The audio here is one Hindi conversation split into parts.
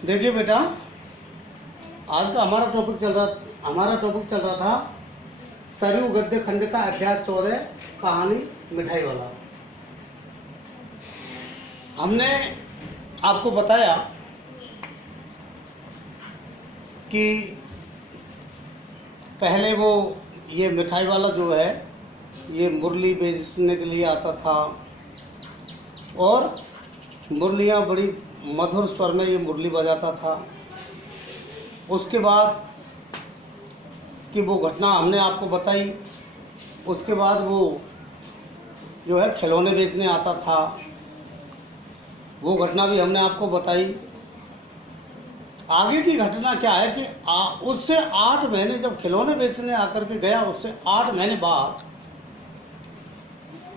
देखिए बेटा, आज का हमारा टॉपिक चल रहा था सरयू गद्य खंड का अध्याय 14 कहानी मिठाई वाला। हमने आपको बताया कि पहले वो ये मिठाई वाला जो है ये मुरली बेचने के लिए आता था और मुरलियाँ बड़ी मधुर स्वर में ये मुरली बजाता था। उसके बाद कि वो घटना हमने आपको बताई। उसके बाद वो जो है खिलौने बेचने आता था, वो घटना भी हमने आपको बताई। आगे की घटना क्या है कि उससे 8 महीने जब खिलौने बेचने आकर के गया, उससे 8 महीने बाद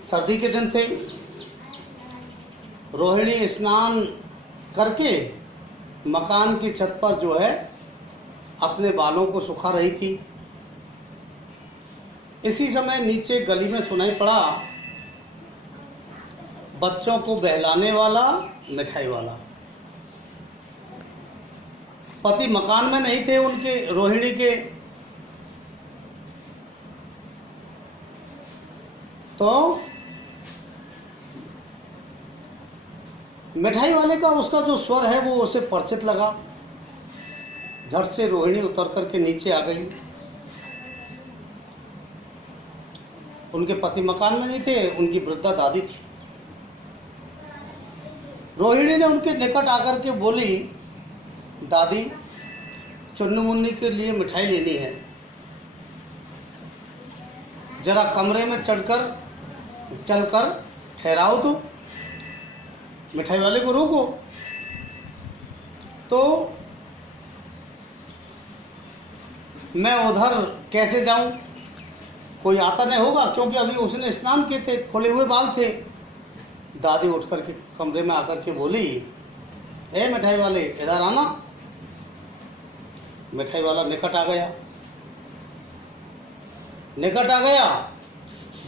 सर्दी के दिन थे, रोहिणी स्नान करके मकान की छत पर जो है अपने बालों को सुखा रही थी। इसी समय नीचे गली में सुनाई पड़ा बच्चों को बहलाने वाला मिठाई वाला। पति मकान में नहीं थे उनके, रोहिणी के, तो मिठाई वाले का उसका जो स्वर है वो उसे परिचित लगा। झट से रोहिणी उतर करके नीचे आ गई। उनके पति मकान में नहीं थे, उनकी वृद्धा दादी थी। रोहिणी ने उनके निकट आकर के बोली, दादी चुन्नू मुन्नी के लिए मिठाई लेनी है, जरा कमरे में चलकर ठहराओ तो। मिठाई वाले को रोको। तो मैं उधर कैसे जाऊं, कोई आता नहीं होगा, क्योंकि अभी उसने स्नान किए थे, खोले हुए बाल थे। दादी उठ करके कमरे में आकर के बोली, ए मिठाई वाले इधर आना। मिठाई वाला निकट आ गया,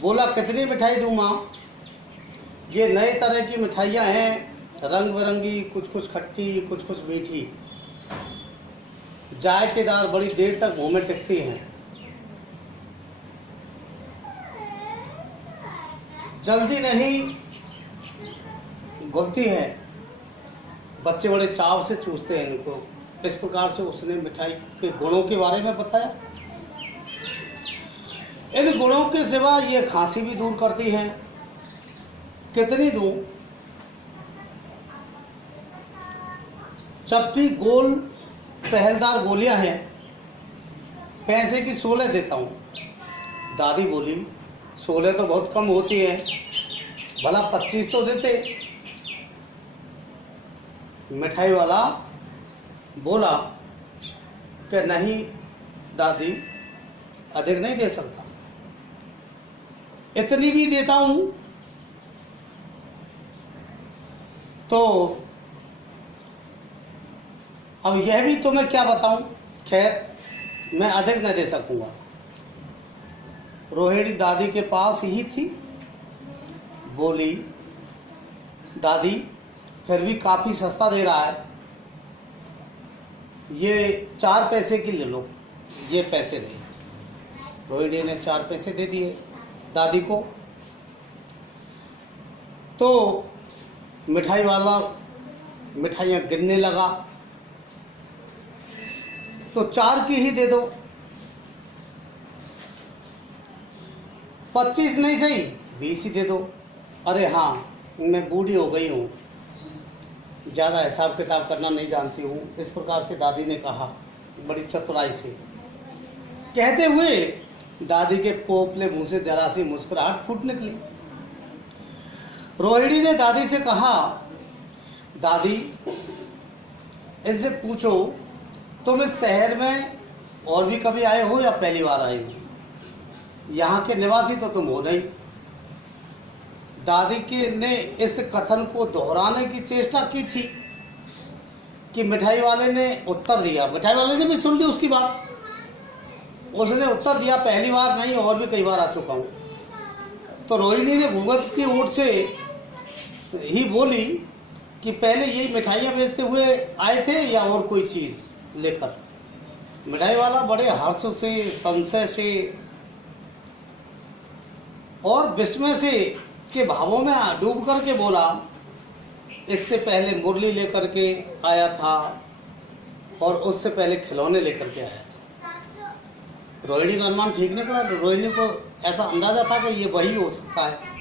बोला कितनी मिठाई दूं माँ? ये नए तरह की मिठाइयाँ हैं, रंग बिरंगी, कुछ कुछ खट्टी, कुछ कुछ मीठी, जायकेदार, बड़ी देर तक मुंह में टिकती हैं। जल्दी नहीं घुलती है, बच्चे बड़े चाव से चूसते हैं इनको। इस प्रकार से उसने मिठाई के गुणों के बारे में बताया। इन गुणों के सिवा ये खांसी भी दूर करती हैं। कितनी दूं? चपटी गोल पहलदार गोलियां हैं, पैसे की 16 देता हूं। दादी बोली, 16 तो बहुत कम होती है, भला 25 तो देते। मिठाई वाला बोला कि नहीं दादी, अधिक नहीं दे सकता, इतनी भी देता हूं। तो अब यह भी तो मैं क्या बताऊं, खैर मैं अधिक न दे सकूंगा। रोहिणी दादी के पास ही थी, बोली, दादी फिर भी काफ़ी सस्ता दे रहा है, ये 4 पैसे की ले लो। ये पैसे रहे। रोहिणी ने 4 पैसे दे दिए दादी को। तो मिठाई वाला मिठाइयाँ गिनने लगा, तो 4 की ही दे दो, 25 नहीं सही 20 ही दे दो। अरे हाँ, मैं बूढ़ी हो गई हूँ, ज़्यादा हिसाब किताब करना नहीं जानती हूँ। इस प्रकार से दादी ने कहा, बड़ी चतुराई से। कहते हुए दादी के पोपले मुंह से जरा सी मुस्कुराहट फूट निकली। रोहिणी ने दादी से कहा, दादी इनसे पूछो तुम इस शहर में और भी कभी आए हो या पहली बार आए हो? यहाँ के निवासी तो तुम हो नहीं। दादी ने इस कथन को दोहराने की चेष्टा की थी कि मिठाई वाले ने उत्तर दिया। मिठाई वाले ने भी सुन ली उसकी बात। उसने उत्तर दिया, पहली बार नहीं, और भी कई बार आ चुका हूँ। तो रोहिणी ने घूंघट की ओट से ही बोली कि पहले यही मिठाइयाँ बेचते हुए आए थे या और कोई चीज़ लेकर। मिठाई वाला बड़े हर्ष से, संशय से और विस्मय से के भावों में डूब करके बोला, इससे पहले मुरली लेकर के आया था और उससे पहले खिलौने लेकर के आया था। रोहिणी का अनुमान ठीक निकला। रोहिणी को ऐसा अंदाजा था कि ये वही हो सकता है।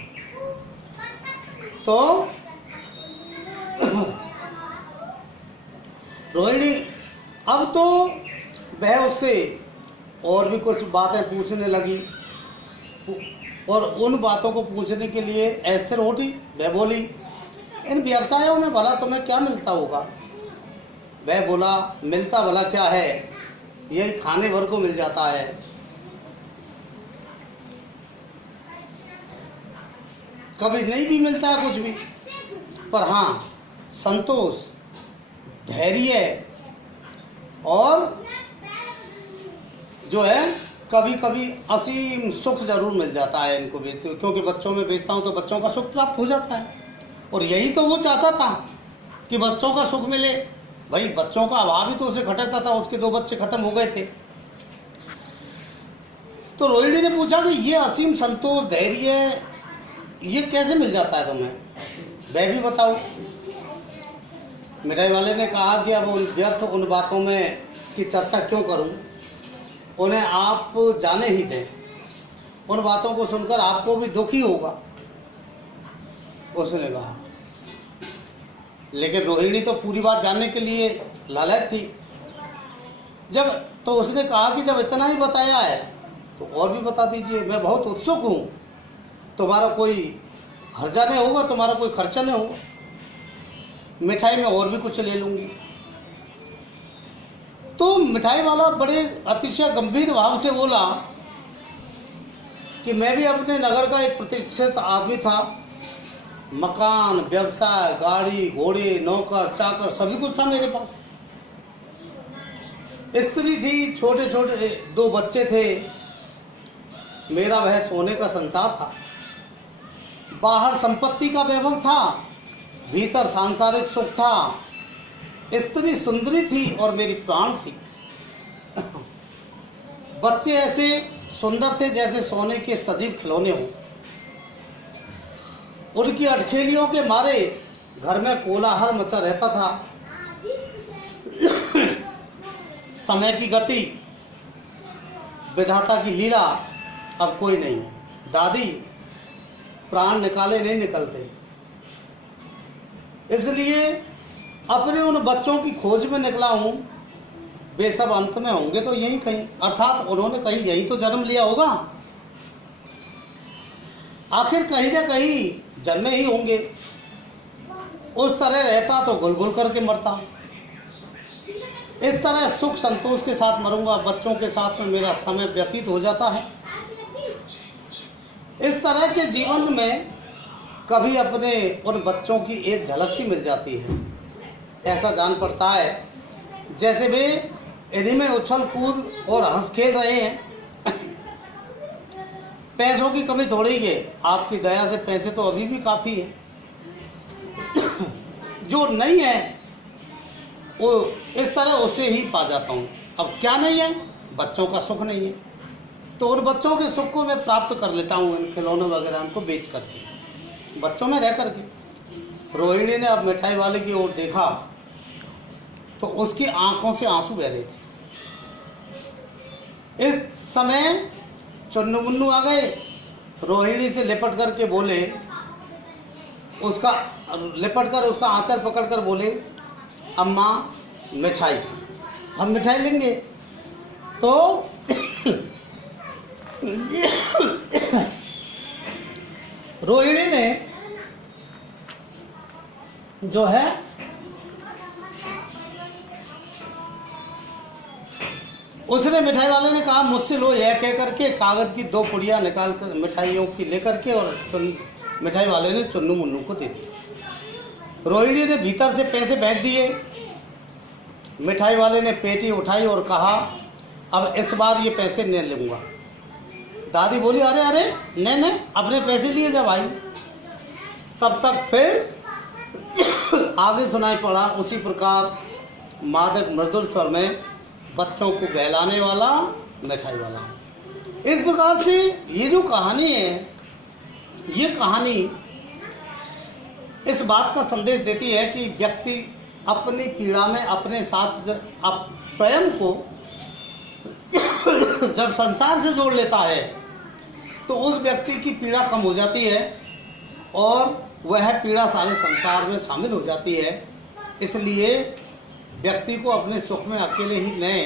तो रोहिणी अब तो वह उससे और भी कुछ बातें पूछने लगी और उन बातों को पूछने के लिए अस्थिर उठी। वह बोली, इन व्यवसायों में भला तुम्हें क्या मिलता होगा? वह बोला, मिलता भला क्या है, यही खाने भर को मिल जाता है। कभी नहीं भी मिलता है कुछ भी, पर हाँ संतोष, धैर्य और जो है कभी कभी असीम सुख जरूर मिल जाता है इनको बेचते हुए, क्योंकि बच्चों में बेचता हूँ तो बच्चों का सुख प्राप्त हो जाता है। और यही तो वो चाहता था कि बच्चों का सुख मिले। भाई बच्चों का अभाव ही तो उसे खटकता था, उसके 2 बच्चे खत्म हो गए थे। तो रोहिणी ने पूछा कि ये असीम संतोष, धैर्य ये कैसे मिल जाता है तुम्हें, वह भी बताओ। मिठाई वाले ने कहा कि अब व्यर्थ उन बातों में की चर्चा क्यों करूं, उन्हें आप जाने ही दें। उन बातों को सुनकर आपको भी दुख ही होगा, उसने कहा। लेकिन रोहिणी तो पूरी बात जानने के लिए लालच थी। जब तो उसने कहा कि जब इतना ही बताया है तो और भी बता दीजिए, मैं बहुत उत्सुक हूँ। तुम्हारा कोई हर्जा नहीं होगा, तुम्हारा कोई खर्चा नहीं होगा, मिठाई में और भी कुछ ले लूँगी। तो मिठाई वाला बड़े अतिशय गंभीर भाव से बोला कि मैं भी अपने नगर का एक प्रतिष्ठित आदमी था, मकान, व्यवसाय, गाड़ी घोड़े, नौकर चाकर सभी कुछ था मेरे पास। स्त्री थी, छोटे छोटे 2 बच्चे थे। मेरा वह सोने का संसार था। बाहर संपत्ति का वैभव था, भीतर सांसारिक सुख था। स्त्री सुंदरी थी और मेरी प्राण थी। बच्चे ऐसे सुंदर थे जैसे सोने के सजीव खिलौने हों। उनकी अटखेलियों के मारे घर में कोलाहल मचा रहता था। समय की गति, विधाता की लीला अब कोई नहीं है। दादी, प्राण निकाले नहीं निकलते, इसलिए अपने उन बच्चों की खोज में निकला हूं। वे सब अंत में होंगे तो यही कहीं, अर्थात उन्होंने कहीं यही तो जन्म लिया होगा। आखिर कहीं ना कहीं जन्मे ही होंगे। उस तरह रहता तो घुल घुल करके मरता। इस तरह सुख संतोष के साथ मरूंगा, बच्चों के साथ में मेरा समय व्यतीत हो जाता है। इस तरह के जीवन में कभी अपने उन बच्चों की एक झलक सी मिल जाती है। ऐसा जान पड़ता है जैसे वे इन्हीं में उछल कूद और हंस खेल रहे हैं। पैसों की कमी थोड़ी है, आपकी दया से पैसे तो अभी भी काफ़ी है। जो नहीं है वो इस तरह उसे ही पा जाता हूँ। अब क्या नहीं है? बच्चों का सुख नहीं है, तो उन बच्चों के सुख को मैं प्राप्त कर लेता हूँ इन खिलौनों वगैरह उनको बेच करके, बच्चों में रह करके। रोहिणी ने अब मिठाई वाले की ओर देखा तो उसकी आंखों से आंसू बह रहे थे। इस समय चुन्नू मुन्नू आ गए, रोहिणी से लिपट करके बोले, उसका लिपट कर उसका आंचल पकड़ कर बोले, अम्मा मिठाई, हम मिठाई लेंगे। तो रोहिणी ने जो है उसने मिठाई वाले ने कहा, मुझसे लो, यह कह करके कागज की 2 पुड़ियाँ निकाल कर मिठाइयों की लेकर के और मिठाई वाले ने चुन्नू मुन्नू को दे दी। रोहिणी ने भीतर से पैसे फेंक दिए। मिठाई वाले ने पेटी उठाई और कहा, अब इस बार ये पैसे नहीं लूँगा। दादी बोली, अरे अरे नहीं नहीं, अपने पैसे लिए जा भाई। तब तक फिर आगे सुनाई पड़ा उसी प्रकार मादक मृदुल स्वर में बच्चों को बहलाने वाला मिठाई वाला। इस प्रकार से ये जो कहानी है, ये कहानी इस बात का संदेश देती है कि व्यक्ति अपनी पीड़ा में अपने साथ स्वयं को जब संसार से जोड़ लेता है तो उस व्यक्ति की पीड़ा कम हो जाती है और वह पीड़ा सारे संसार में शामिल हो जाती है। इसलिए व्यक्ति को अपने सुख में अकेले ही नहीं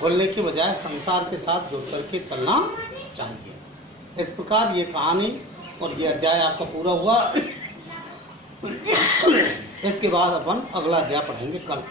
घुलने के बजाय संसार के साथ जुड़ करके चलना चाहिए। इस प्रकार ये कहानी और ये अध्याय आपका पूरा हुआ। इसके बाद अपन अगला अध्याय पढ़ेंगे कल।